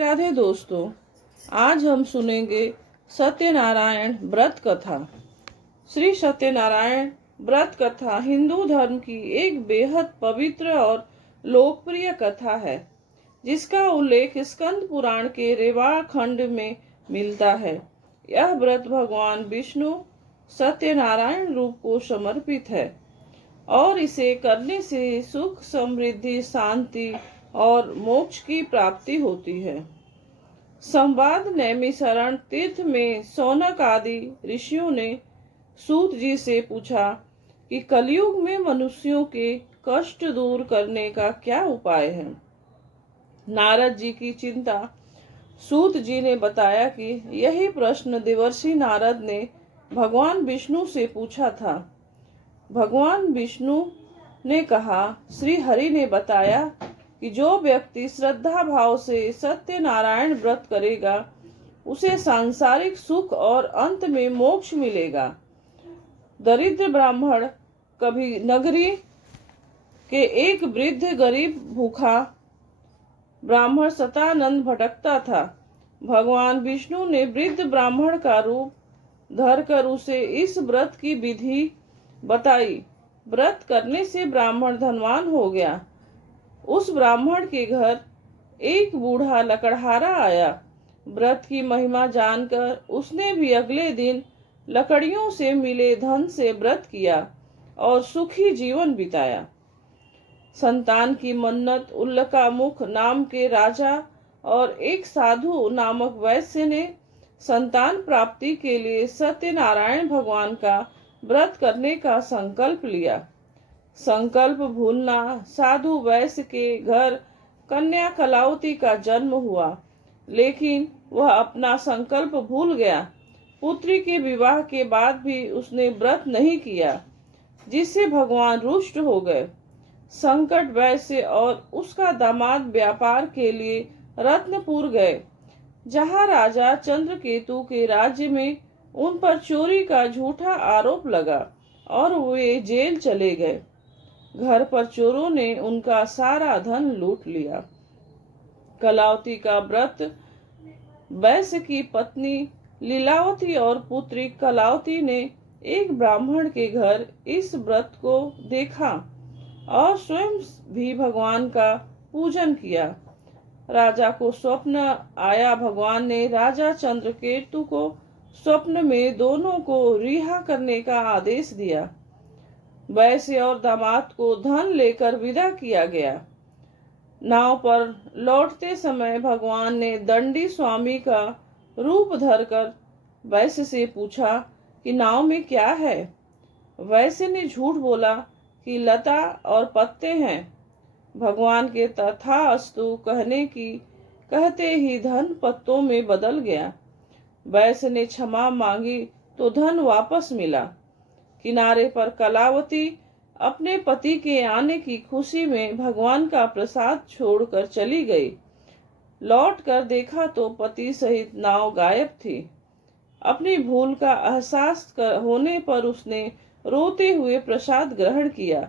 राधे दोस्तों, आज हम सुनेंगे सत्यनारायण व्रत कथा। श्री सत्यनारायण व्रत कथा हिंदू धर्म की एक बेहद पवित्र और लोकप्रिय कथा है, जिसका उल्लेख स्कंद पुराण के रेवा खंड में मिलता है। यह व्रत भगवान विष्णु सत्यनारायण रूप को समर्पित है और इसे करने से सुख, समृद्धि, शांति और मोक्ष की प्राप्ति होती है। संवाद नैमिषारण्य तीर्थ में सौनक आदि ऋषियों ने सूत जी से पूछा कि कलयुग में मनुष्यों के कष्ट दूर करने का क्या उपाय है। नारद जी की चिंता सूत जी ने बताया कि यही प्रश्न देवर्षि नारद ने भगवान विष्णु से पूछा था। भगवान विष्णु ने कहा, श्री हरि ने बताया कि जो व्यक्ति श्रद्धा भाव से सत्यनारायण व्रत करेगा उसे सांसारिक सुख और अंत में मोक्ष मिलेगा। दरिद्र ब्राह्मण कभी नगरी के एक वृद्ध गरीब भूखा ब्राह्मण सतानंद भटकता था। भगवान विष्णु ने वृद्ध ब्राह्मण का रूप धरकर उसे इस व्रत की विधि बताई। व्रत करने से ब्राह्मण धनवान हो गया। उस ब्राह्मण के घर एक बूढ़ा लकड़हारा आया। व्रत की महिमा जानकर उसने भी अगले दिन लकड़ियों से मिले धन से व्रत किया और सुखी जीवन बिताया। संतान की मन्नत उल्लकामुख नाम के राजा और एक साधु नामक वैश्य ने संतान प्राप्ति के लिए सत्यनारायण भगवान का व्रत करने का संकल्प लिया। संकल्प भूलना साधु वैश्य के घर कन्या कलावती का जन्म हुआ, लेकिन वह अपना संकल्प भूल गया। पुत्री के विवाह के बाद भी उसने व्रत नहीं किया, जिससे भगवान रुष्ट हो गए। संकट वैश्य और उसका दामाद व्यापार के लिए रत्नपुर गए, जहां राजा चंद्रकेतु के राज्य में उन पर चोरी का झूठा आरोप लगा और वे जेल चले गए। घर पर चोरों ने उनका सारा धन लूट लिया। कलावती का व्रत वैश्य की पत्नी लीलावती और पुत्री कलावती ने एक ब्राह्मण के घर इस व्रत को देखा और स्वयं भी भगवान का पूजन किया। राजा को स्वप्न आया। भगवान ने राजा चंद्रकेतु को स्वप्न में दोनों को रिहा करने का आदेश दिया। वैश्य और दामाद को धन लेकर विदा किया गया। नाव पर लौटते समय भगवान ने दंडी स्वामी का रूप धरकर वैश्य से पूछा कि नाव में क्या है। वैश्य ने झूठ बोला कि लता और पत्ते हैं। भगवान के तथास्तु कहते ही धन पत्तों में बदल गया। वैश्य ने क्षमा मांगी तो धन वापस मिला। किनारे पर कलावती अपने पति के आने की खुशी में भगवान का प्रसाद छोड़कर चली गई। लौट कर देखा तो पति सहित नाव गायब थी। अपनी भूल का एहसास होने पर उसने रोते हुए प्रसाद ग्रहण किया,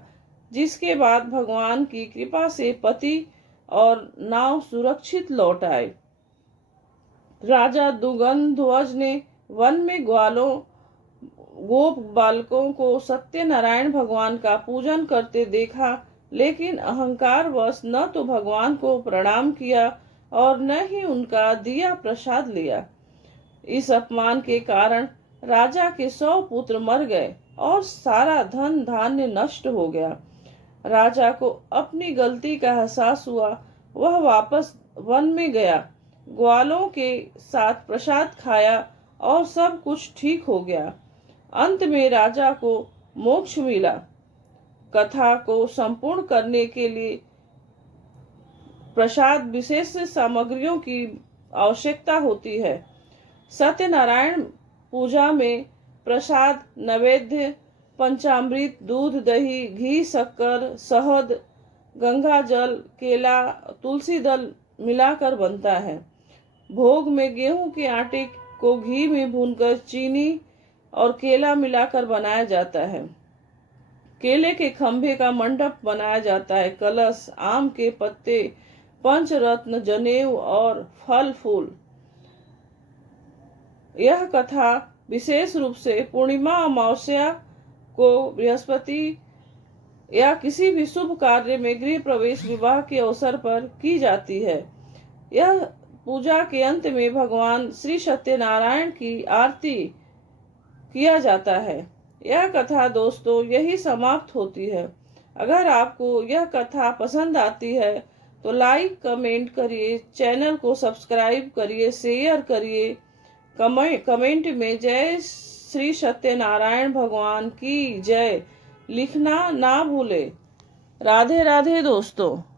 जिसके बाद भगवान की कृपा से पति और नाव सुरक्षित लौट आए। राजा दुगंध्वज ने वन में गोप बालकों को सत्यनारायण भगवान का पूजन करते देखा, लेकिन अहंकार वश न तो भगवान को प्रणाम किया और न ही उनका दिया प्रसाद लिया। इस अपमान के कारण राजा के 100 पुत्र मर गए और सारा धन धान्य नष्ट हो गया। राजा को अपनी गलती का एहसास हुआ। वह वापस वन में गया, ग्वालों के साथ प्रसाद खाया और सब कुछ ठीक हो गया। अंत में राजा को मोक्ष मिला। कथा को संपूर्ण करने के लिए प्रसाद विशेष सामग्रियों की आवश्यकता होती है। सत्यनारायण पूजा में प्रसाद नैवेद्य पंचामृत, दूध, दही, घी, शक्कर, शहद, गंगा जल, केला, तुलसी दल मिलाकर बनता है। भोग में गेहूं के आटे को घी में भूनकर चीनी और केला मिलाकर बनाया जाता है। केले के खंभे का मंडप बनाया जाता है। कलश, आम के पत्ते, पंचरत्न, जनेऊ और फल फूल। यह कथा विशेष रूप से पूर्णिमा अमावस्या को बृहस्पति या किसी भी शुभ कार्य में गृह प्रवेश, विवाह के अवसर पर की जाती है। यह पूजा के अंत में भगवान श्री सत्यनारायण की आरती किया जाता है। यह कथा दोस्तों यही समाप्त होती है। अगर आपको यह कथा पसंद आती है तो लाइक कमेंट करिए, चैनल को सब्सक्राइब करिए, शेयर करिए, कमेंट में जय श्री सत्यनारायण भगवान की जय लिखना ना भूले। राधे राधे दोस्तों।